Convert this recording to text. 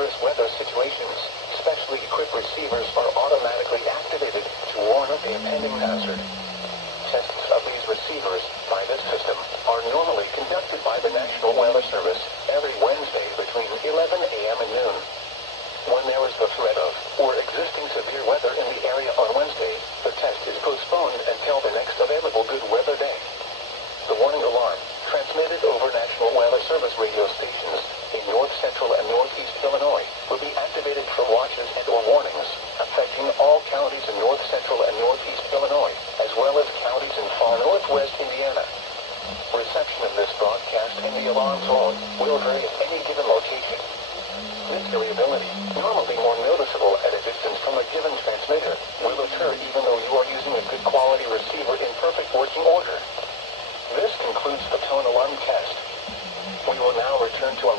dangerous weather situations, specially equipped receivers are automatically activated to warn of the impending hazard. Tests of these receivers by this system are normally conducted by the National Weather Service every Wednesday between 11 a.m. and noon. When there is the threat of or existing severe weather in the area on Wednesday, the test is postponed until the next available good weather day. The warning alarm, transmitted over National Weather Service radio stations in north central and northeast Illinois, will be activated for watches and or warnings affecting all counties in north central and northeast Illinois, as well as counties in far northwest Indiana. Reception of this broadcast in the alarm zone will vary at any given location. This variability, normally more noticeable at a distance from a given transmitter, will occur even though you are using a good quality receiver in perfect working order. This concludes the tone alarm test. We will now return to